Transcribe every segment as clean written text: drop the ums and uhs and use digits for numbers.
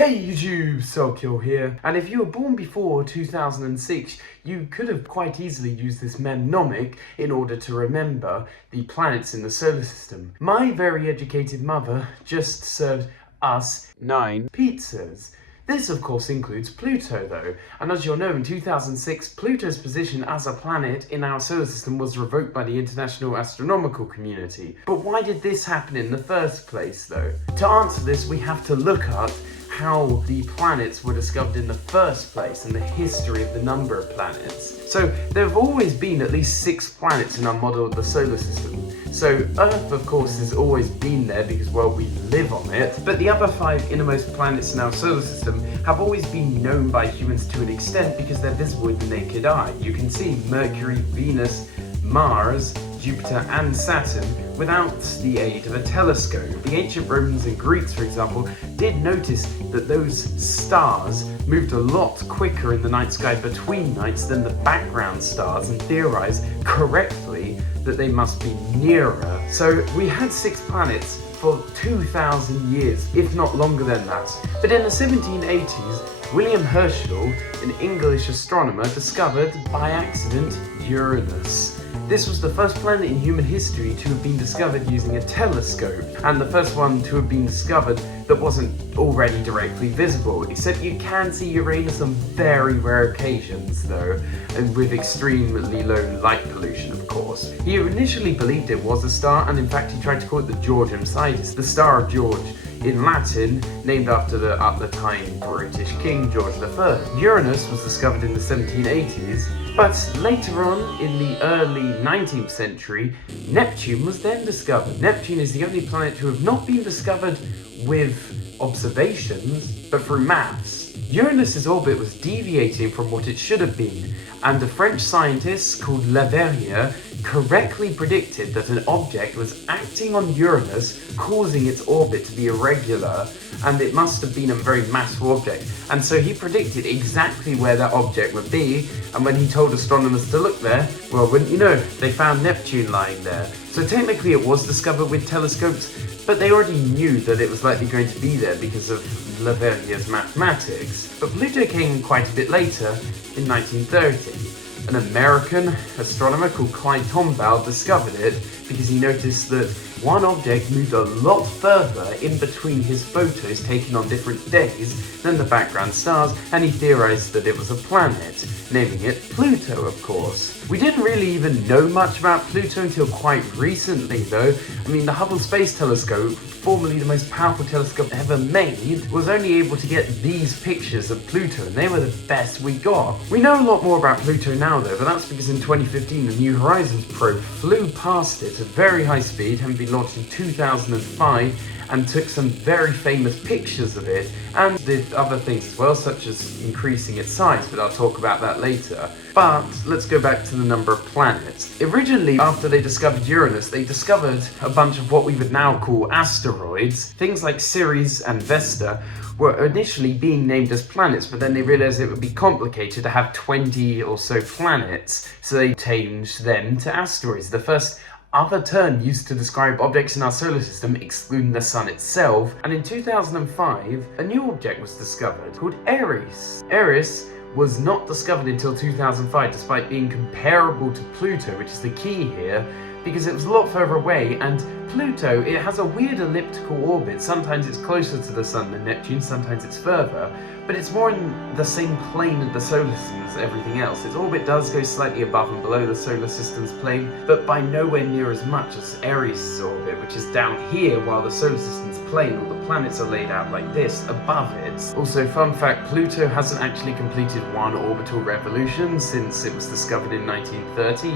Hey YouTube, Soulkill here, and if you were born before 2006, you could have quite easily used this mnemonic in order to remember the planets in the solar system. My very educated mother just served us 9 pizzas. This of course includes Pluto though, and as you'll know in 2006, Pluto's position as a planet in our solar system was revoked by the international astronomical community. But why did this happen in the first place though? To answer this we have to look at how the planets were discovered in the first place and the history of the number of planets. So there have always been at least 6 planets in our model of the solar system. So Earth of course has always been there because well we live on it, but the other 5 innermost planets in our solar system have always been known by humans to an extent because they're visible with the naked eye. You can see Mercury, Venus, Mars, Jupiter and Saturn without the aid of a telescope. The ancient Romans and Greeks, for example, did notice that those stars moved a lot quicker in the night sky between nights than the background stars and theorized correctly that they must be nearer. So we had 6 planets for 2,000 years, if not longer than that. But in the 1780s, William Herschel, an English astronomer, discovered by accident Uranus. This was the first planet in human history to have been discovered using a telescope, and the first one to have been discovered that wasn't already directly visible, except you can see Uranus on very rare occasions though, and with extremely low light pollution of course. He initially believed it was a star, and in fact he tried to call it the Georgium Sidus, the Star of George, in Latin, named after the, at the time, British King George III. Uranus was discovered in the 1780s, but later on, in the early 19th century, Neptune was then discovered. Neptune is the only planet to have not been discovered with observations, but through maths. Uranus's orbit was deviating from what it should have been, and a French scientist called Leverrier correctly predicted that an object was acting on Uranus, causing its orbit to be irregular, and it must have been a very massive object. And so he predicted exactly where that object would be, and when he told astronomers to look there, well, wouldn't you know, they found Neptune lying there. So technically it was discovered with telescopes, but they already knew that it was likely going to be there because of Leverrier's mathematics. But Pluto came quite a bit later, in 1930. An American astronomer called Clyde Tombaugh discovered it because he noticed that one object moved a lot further in between his photos taken on different days than the background stars, and he theorized that it was a planet, naming it Pluto of course. We didn't really even know much about Pluto until quite recently though. I mean, the Hubble Space Telescope, formerly the most powerful telescope ever made, was only able to get these pictures of Pluto, and they were the best we got. We know a lot more about Pluto now though, but that's because in 2015 the New Horizons probe flew past it at very high speed, having been launched in 2005, and took some very famous pictures of it, and did other things as well, such as increasing its size, but I'll talk about that later. But let's go back to the number of planets. Originally, after they discovered Uranus, they discovered a bunch of what we would now call asteroids. Things like Ceres and Vesta were initially being named as planets, but then they realized it would be complicated to have 20 or so planets, so they changed them to asteroids. The first other term used to describe objects in our solar system, excluding the sun itself, and in 2005, a new object was discovered called Eris. Eris was not discovered until 2005, despite being comparable to Pluto, which is the key here, because it was a lot further away, and Pluto, it has a weird elliptical orbit. Sometimes it's closer to the sun than Neptune, sometimes it's further, but it's more in the same plane of the solar system as everything else. Its orbit does go slightly above and below the solar system's plane, but by nowhere near as much as Eris' orbit, which is down here while the solar system's plane, all the planets are laid out like this, above it. Also, fun fact, Pluto hasn't actually completed one orbital revolution since it was discovered in 1930,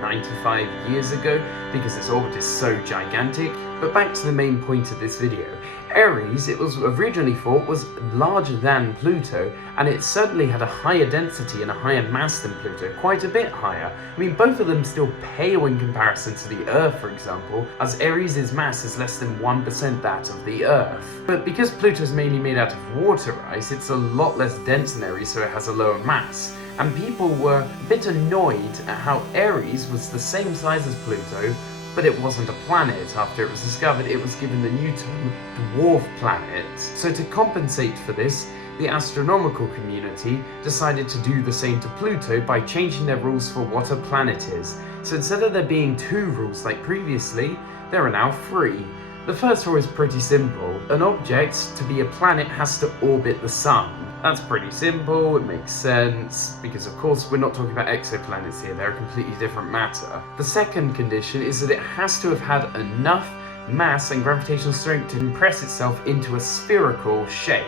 95 years ago, because its orbit is so gigantic. But back to the main point of this video. Eris, it was originally thought, was larger than Pluto, and it certainly had a higher density and a higher mass than Pluto, quite a bit higher. I mean, both of them still pale in comparison to the Earth, for example, as Eris' mass is less than 1% that of the Earth. But because Pluto is mainly made out of water ice, it's a lot less dense than Eris, so it has a lower mass. And people were a bit annoyed at how Eris was the same size as Pluto, but it wasn't a planet. After it was discovered, it was given the new term dwarf planet. So to compensate for this, the astronomical community decided to do the same to Pluto by changing their rules for what a planet is. So instead of there being 2 rules like previously, there are now 3. The first rule is pretty simple. An object, to be a planet, has to orbit the sun. That's pretty simple, it makes sense, because of course we're not talking about exoplanets here, they're a completely different matter. The second condition is that it has to have had enough mass and gravitational strength to compress itself into a spherical shape.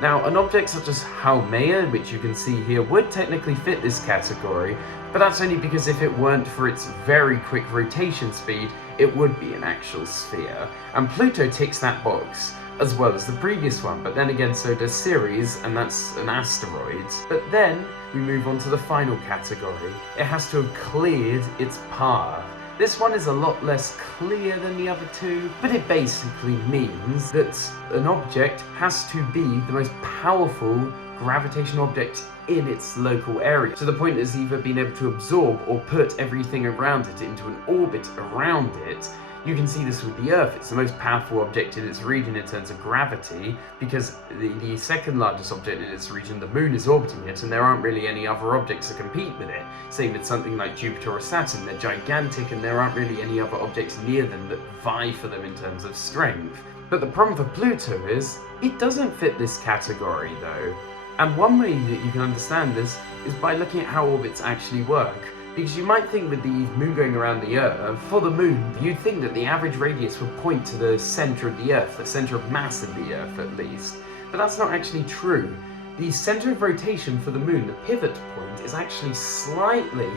Now, an object such as Haumea, which you can see here, would technically fit this category, but that's only because if it weren't for its very quick rotation speed, it would be an actual sphere. And Pluto ticks that box, as well as the previous one, but then again so does Ceres, and that's an asteroid. But then we move on to the final category. It has to have cleared its path. This one is a lot less clear than the other 2, but it basically means that an object has to be the most powerful gravitational object in its local area, to the point it's either been able to absorb or put everything around it into an orbit around it. You can see this with the Earth. It's the most powerful object in its region in terms of gravity, because the second largest object in its region, the Moon, is orbiting it, and there aren't really any other objects that compete with it. Same with something like Jupiter or Saturn. They're gigantic, and there aren't really any other objects near them that vie for them in terms of strength. But the problem for Pluto is, it doesn't fit this category though. And one way that you can understand this is by looking at how orbits actually work. Because you might think with the Moon going around the Earth, for the Moon, you'd think that the average radius would point to the centre of the Earth, the centre of mass of the Earth at least. But that's not actually true. The centre of rotation for the Moon, the pivot point, is actually slightly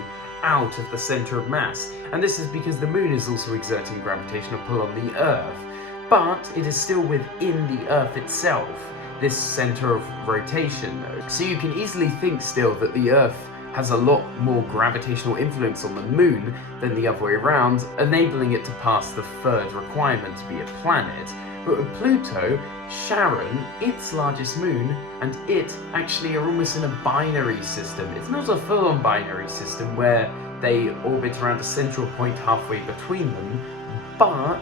out of the centre of mass. And this is because the Moon is also exerting a gravitational pull on the Earth. But it is still within the Earth itself, this centre of rotation though. So you can easily think still that the Earth has a lot more gravitational influence on the Moon than the other way around, enabling it to pass the third requirement to be a planet. But with Pluto, Charon, its largest moon, and it actually are almost in a binary system. It's not a full-on binary system where they orbit around a central point halfway between them, but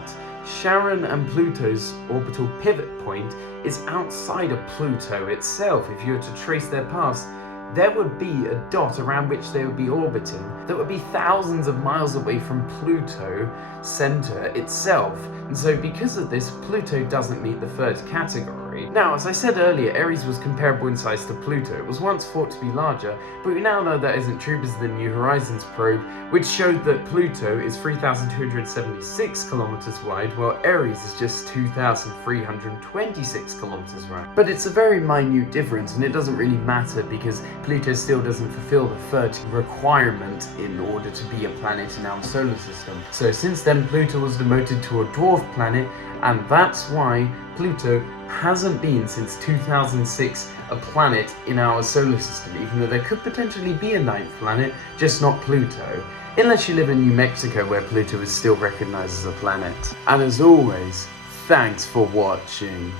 Charon and Pluto's orbital pivot point is outside of Pluto itself. If you were to trace their paths, there would be a dot around which they would be orbiting that would be thousands of miles away from Pluto center itself. And so because of this, Pluto doesn't meet the third category. Now, as I said earlier, Aries was comparable in size to Pluto. It was once thought to be larger, but we now know that isn't true because of the New Horizons probe, which showed that Pluto is 3,276 kilometers wide, while Aries is just 2,326 kilometers wide. But it's a very minute difference, and it doesn't really matter because Pluto still doesn't fulfill the third requirement in order to be a planet in our solar system. So since then, Pluto was demoted to a dwarf planet, and that's why Pluto hasn't been since 2006 a planet in our solar system, even though there could potentially be a 9th planet, just not Pluto. Unless you live in New Mexico, where Pluto is still recognized as a planet. And as always, thanks for watching.